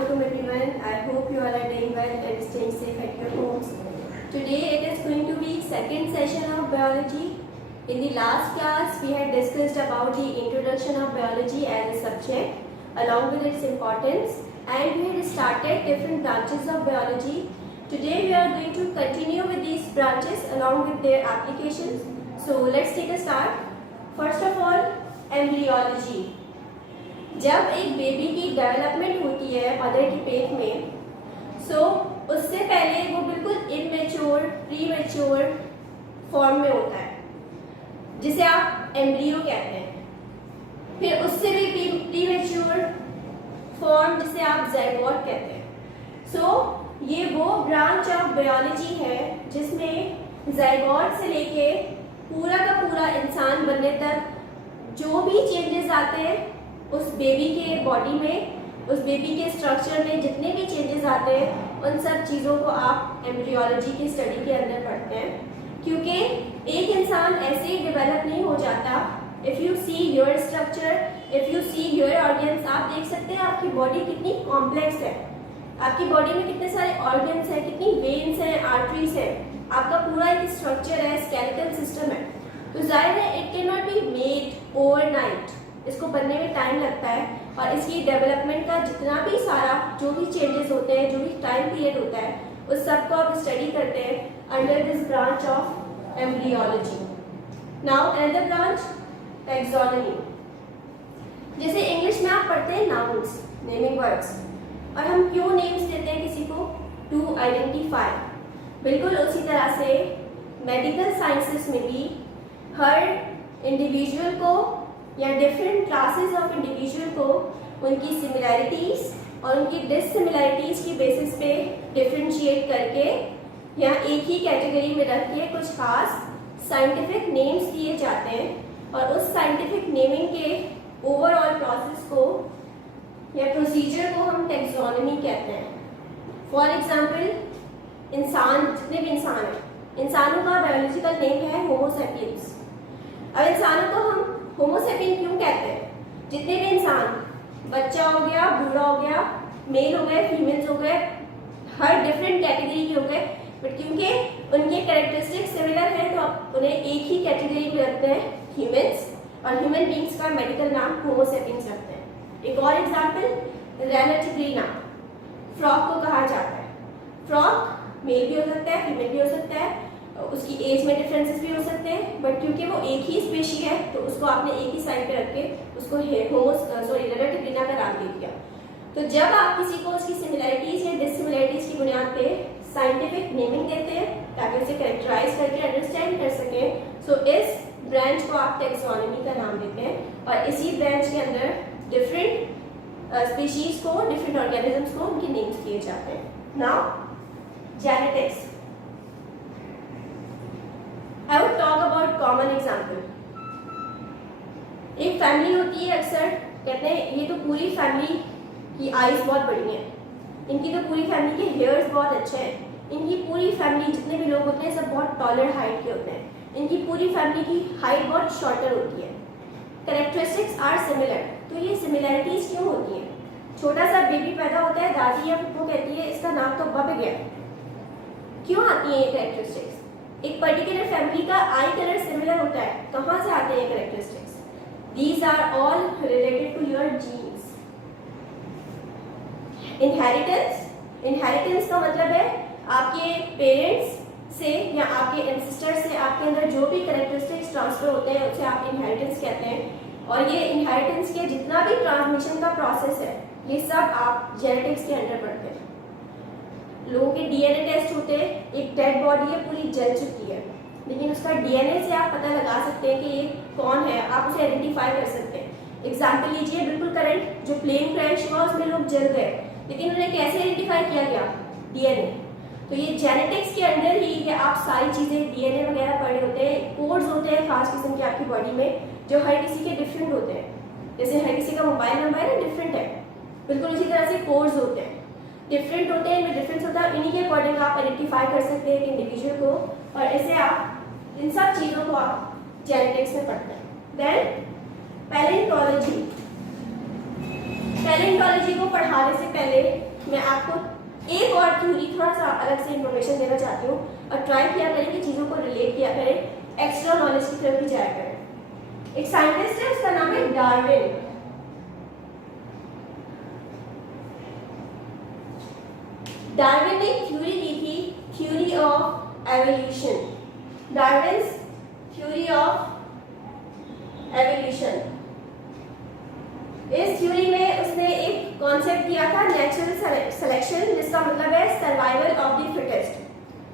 Assalamualaikum everyone. I hope you all are doing well and staying safe at your homes. Today it is going to be second session of biology. In the last class we had discussed about the introduction of biology as a subject along with its importance, and we had started different branches of biology. Today we are going to continue with these branches along with their applications. So let's take a start. First of all, embryology. जब एक baby की development होती है mother के पेट में, उससे पहले वो बिल्कुल इमेच्योर प्रीमेच्योर फॉर्म में होता है जिसे आप एम्ब्रियो कहते हैं। फिर उससे भी प्रीमेच्योर फॉर्म जिसे आप ज़ाइगोट कहते हैं। ये वो ब्रांच ऑफ बायोलॉजी है जिसमें ज़ाइगोट से लेके पूरा का पूरा इंसान बनने तक जो भी चेंजेस आते हैं उस बेबी के बॉडी में, उस बेबी के स्ट्रक्चर में जितने भी चेंजेस आते हैं उन सब चीज़ों को आप एम्ब्रियोलॉजी की स्टडी के अंदर पढ़ते हैं। क्योंकि एक इंसान ऐसे ही डेवलप नहीं हो जाता। If you see your structure, if you see your organs, आप देख सकते हैं आपकी बॉडी कितनी कॉम्प्लेक्स है, आपकी बॉडी में कितने सारे ऑर्गन्स हैं, कितनी वेन्स हैं, आर्टरीज हैं, आपका पूरा एक स्ट्रक्चर है, स्केलेटल सिस्टम है। तो जाहिर है it can not be made overnight, इसको बनने में टाइम लगता है और इसकी डेवलपमेंट का जितना भी सारा जो भी चेंजेस होते हैं, जो भी टाइम पीरियड होता है, उस सब को आप स्टडी करते हैं under this branch of embryology. Now another branch, taxonomy. जैसे इंग्लिश में आप पढ़ते हैं नाउन्स, नेमिंग वर्ड्स, और हम क्यों नेम्स देते हैं किसी को? To identify. बिल्कुल उसी तरह से मेडिकल साइंसेस में भी हर इंडिविजुअल को या डिफरेंट क्लासेस ऑफ इंडिविजुअल को उनकी सिमिलैरिटीज़ और उनकी डिससिमिलैरिटीज़ की बेसिस पे डिफ्रेंशिएट करके या एक ही कैटेगरी में रख के कुछ खास साइंटिफिक नेम्स दिए जाते हैं और उस साइंटिफिक नेमिंग के ओवरऑल प्रोसेस को या प्रोसीजर को हम टैक्सोनॉमी कहते हैं। फॉर एग्जाम्पल, इंसान, जितने भी इंसान हैं, इंसानों का बायोलॉजिकल नेम है होमो सैपियंस। अब इंसानों को हम होमो सैपियन क्यों कहते हैं? जितने भी इंसान, बच्चा हो गया, बूढ़ा हो गया, मेल हो गए, फीमेल्स हो गए, हर डिफरेंट कैटेगरी के हो गए, बट क्योंकि उनके कैरेक्टरिस्टिक्स सिमिलर हैं तो आप उन्हें एक ही कैटेगरी में रखते हैं, ह्यूमंस, और ह्यूमन बींग्स का मेडिकल नाम होमो सैपियंस रखते हैं। एक और एग्जाम्पल, रेनेटिग्रीना, फ्रॉग को कहा जाता है। फ्रॉग मेल भी हो सकता है, फीमेल भी हो सकता है, उसकी एज में डिफरेंसेस भी हो सकते हैं, बट क्योंकि वो एक ही स्पेशी है तो उसको आपने एक ही साइड पे रख के उसको रेनेटिग्रीना का नाम दे दिया। तो जब आप किसी को उसकी सिमिलैरिटीज या डिससिमिलैरिटीज की बुनियाद पे साइंटिफिक नेमिंग देते हैं ताकि उसे कैरेक्टराइज करके अंडरस्टैंड कर सकें, इस ब्रांच को आप टैक्सोनॉमी का नाम देते हैं और इसी ब्रांच के अंदर डिफरेंट स्पीशीज को, डिफरेंट ऑर्गेनिजम्स को उनके नेम्स दिए जाते हैं। Now genetics. I would talk about common example. एक फैमिली होती है, अक्सर कहते हैं ये तो पूरी फैमिली की आईज बहुत बड़ी हैं, इनकी तो पूरी फैमिली के हेयर्स बहुत अच्छे हैं, इनकी पूरी फैमिली जितने भी लोग होते हैं सब बहुत टॉलर हाइट के होते हैं, इनकी पूरी फैमिली की हाइट बहुत शॉर्टर होती है। Characteristics are similar. तो ये सिमिलैरिटीज क्यों होती हैं? छोटा सा बेबी पैदा होता है, दादी या पप्पू कहती है इसका नाम तो बब गया। क्यों आती है ये कैरेक्टरिस्टिक्स? एक पर्टिकुलर फैमिली का आई कलर सिमिलर होता है, कहाँ से आते हैं characteristics? These are all related to your genes. Inheritance का मतलब है आपके पेरेंट्स से या आपके एंसेस्टर से आपके अंदर जो भी कैरेक्टरिस्टिक्स ट्रांसफर होते हैं उसे आप इनहेरिटेंस कहते हैं। और ये इनहेरिटेंस के जितना भी ट्रांसमिशन का प्रोसेस है ये सब आप जेनेटिक्स के अंडर पढ़ते हैं। लोगों के डीएनए टेस्ट होते हैं, एक डेड बॉडी है पूरी जल चुकी है, लेकिन उसका डीएनए से आप पता लगा सकते हैं कि ये कौन है, आप उसे आइडेंटिफाई कर सकते हैं। एग्जाम्पल लीजिए, बिल्कुल करंट जो प्लेन क्रैश हुआ उसमें लोग जल गए, लेकिन उन्हें कैसे आइडेंटिफाई किया गया? डीएनए। तो ये जेनेटिक्स के अंदर ही कि आप सारी चीज़ें डीएनए वगैरह पढ़े होते हैं, कोड्स होते हैं खास किस्म के आपकी बॉडी में जो हर किसी के डिफरेंट होते हैं। जैसे हर किसी का मोबाइल नंबर है डिफरेंट है, बिल्कुल उसी तरह से कोड्स होते हैं, डिफरेंट होते हैं, इनमें डिफरेंस होता है, इन्हीं के अकॉर्डिंग आप आइडेंटिफाई कर सकते हैं एक इंडिविजुअल को, और ऐसे आप इन सब चीज़ों को आप जेनेटिक्स में पढ़ते हैं। Then palaeontology. पैलेंटोलॉजी को पढ़ाने से पहले मैं आपको एक और थ्योरी थोड़ा सा अलग से इंफॉर्मेशन देना चाहती हूँ और ट्राई किया करें कि चीज़ों को रिलेट किया करें, एक्स्ट्रा नॉलेज की तरफ भी जाया करें। एक साइंटिस्ट है, उसका नाम है डार्विन। डार्विन ने थ्योरी दी थी, theory of evolution, Darwin's theory of evolution. इस थ्योरी में उसने एक कॉन्सेप्ट दिया था नेचुरल सिलेक्शन, जिसका मतलब है सर्वाइवल ऑफ द फिटेस्ट।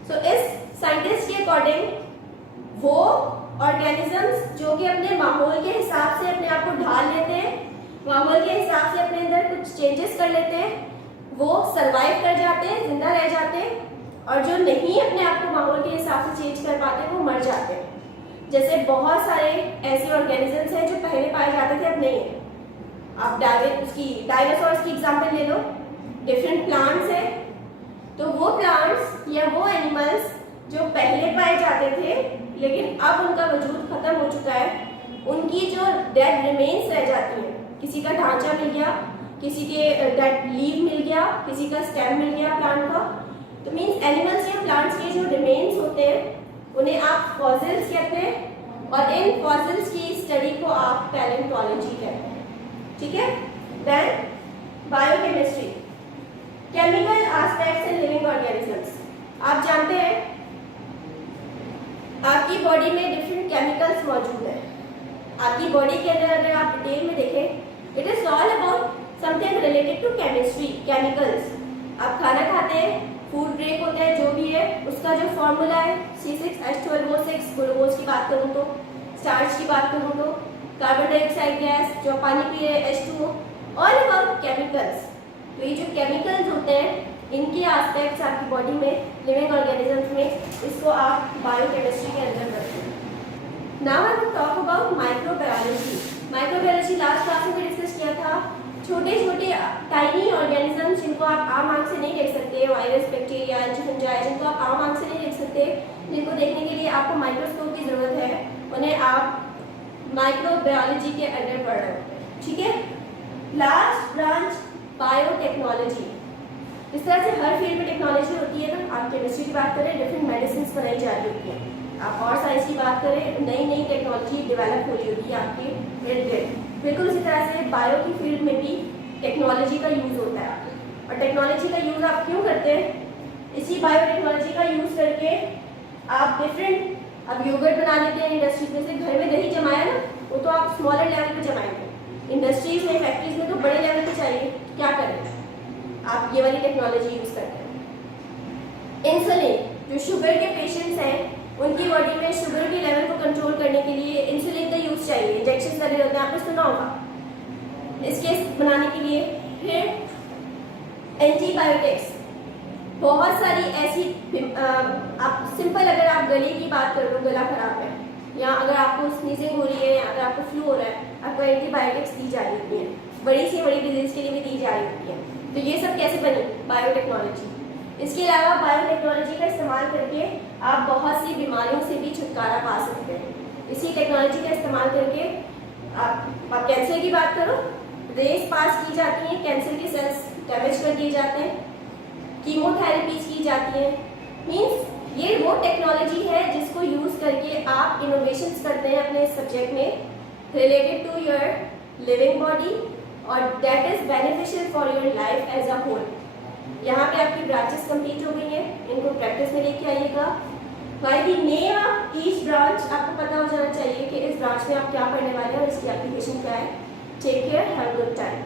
सो इस साइंटिस्ट के अकॉर्डिंग वो ऑर्गेनिजम्स जो कि अपने माहौल के हिसाब से अपने आप को ढाल लेते हैं, माहौल के हिसाब से अपने अंदर कुछ चेंजेस कर लेते हैं, वो सरवाइव कर जाते हैं, जिंदा रह जाते हैं, और जो नहीं अपने आप को माहौल के हिसाब से चेंज कर पाते वो मर जाते हैं। जैसे बहुत सारे ऐसे ऑर्गेनिजम्स हैं जो पहले पाए जाते थे, अब नहीं है। आप डायनासोर्स की एग्जांपल ले लो, डिफरेंट प्लांट्स हैं, तो वो प्लांट्स या वो एनिमल्स जो पहले पाए जाते थे लेकिन अब उनका वजूद खत्म हो चुका है, उनकी जो डेड रिमेन्स रह जाती हैं, किसी का ढांचा मिल गया, किसी के डेड लीव मिल गया, किसी का स्टेम मिल गया प्लांट का, तो मीन्स एनिमल्स या प्लांट्स के जो रिमेन्स होते हैं उन्हें आप फॉसिल्स कहते हैं, और इन फॉसिल्स की स्टडी को आप पैलेंटोलॉजी कहते हैं। ठीक है। Then biochemistry, chemical aspects in living organisms. आप जानते हैं आपकी बॉडी में डिफरेंट केमिकल्स मौजूद हैं। आपकी बॉडी के अंदर अगर आप डिटेल में देखें, it is all about something related to chemistry, chemicals. आप खाना खाते हैं, फूड ब्रेक होता है, जो भी है उसका जो फॉर्मूला है C6H12O6, ग्लूकोज की बात करूँ तो, स्टार्च की बात करूँ तो, कार्बन डाइऑक्साइड गैस, जो पानी पी रहे हैं H2O, ऑल अबाउट केमिकल्स। तो ये जो केमिकल्स होते हैं इनके एस्पेक्ट्स आपकी बॉडी में, लिविंग ऑर्गेनिजम्स में, इसको आप बायोकेमिस्ट्री के अंदर पढ़ते हैं। Now I will talk about microbiology. Microbiology last class में डिस्कस किया था, छोटे छोटे टाइनी ऑर्गेनिजम्स जिनको आप आम आंख से नहीं देख सकते, वायरस, बैक्टीरिया, फंजाई, जिनको आप आम आंख से नहीं देख सकते, जिनको देखने के लिए आपको माइक्रोस्कोप की जरूरत है, उन्हें आप माइक्रोबायोलॉजी के अंडर पढ़ रहे होते हैं। ठीक है। Last branch biotechnology. इस तरह से हर फील्ड में टेक्नोलॉजी होती है ना, आप केमिस्ट्री की बात करें, डिफरेंट मेडिसिन बनाई जा रही होती हैं, आप और साइंस की बात करें, नई नई टेक्नोलॉजी डेवलप हो रही होती है आपके इर्द गिर्द। बिल्कुल उसी तरह से बायो की फील्ड में भी टेक्नोलॉजी का यूज़ होता है। और टेक्नोलॉजी का यूज़ आप क्यों करते हैं? इसी बायोटेक्नोलॉजी का यूज़ करके आप डिफरेंट, अब योगर्ट बना लेते हैं इंडस्ट्रीज में से, घर में दही जमाया ना, वो तो आप स्मॉलर लेवल पे जमाएंगे, इंडस्ट्रीज में, फैक्ट्रीज में तो बड़े लेवल पे चाहिए, क्या करें? आप ये वाली टेक्नोलॉजी यूज़ करते हैं। इंसुलिन, जो शुगर के पेशेंट्स हैं उनकी बॉडी में शुगर के लेवल को कंट्रोल करने के लिए इंसुलिन का यूज़ चाहिए, इंजेक्शन कर रहे होते हैं, आपने सुना होगा, इसके बनाने के लिए। फिर एंटीबायोटिक्स, बहुत सारी ऐसी, आप सिंपल अगर आप गले की बात कर लो, गला खराब है या अगर आपको स्नीजिंग हो रही है या अगर आपको फ्लू हो रहा है, आपको एंटीबायोटिक्स दी जा रही होती है, बड़ी से बड़ी डिजीज के लिए भी दी जा रही होती है। तो ये सब कैसे बनी? बायोटेक्नोलॉजी। इसके अलावा बायोटेक्नोलॉजी का इस्तेमाल करके आप बहुत सी बीमारियों से भी छुटकारा पा सकते हैं। इसी टेक्नोलॉजी का इस्तेमाल करके आप कैंसर की बात करो, रेस पास की जाती हैं, कैंसर के सेल्स डैमेज कर दिए जाते हैं, कीमोथेरेपीज की जाती हैं। मीन्स ये वो टेक्नोलॉजी है जिसको यूज़ करके आप इनोवेशंस करते हैं अपने सब्जेक्ट में related to your living body, और that is beneficial for your life as a whole. यहाँ पे आपकी ब्रांचेस कंप्लीट हो गई हैं, इनको प्रैक्टिस में लेके आइएगा। By the name of each branch आपको पता हो जाना चाहिए कि इस ब्रांच में आप क्या पढ़ने वाले हैं और इसकी एप्लीकेशन क्या है। Take care, have a good time.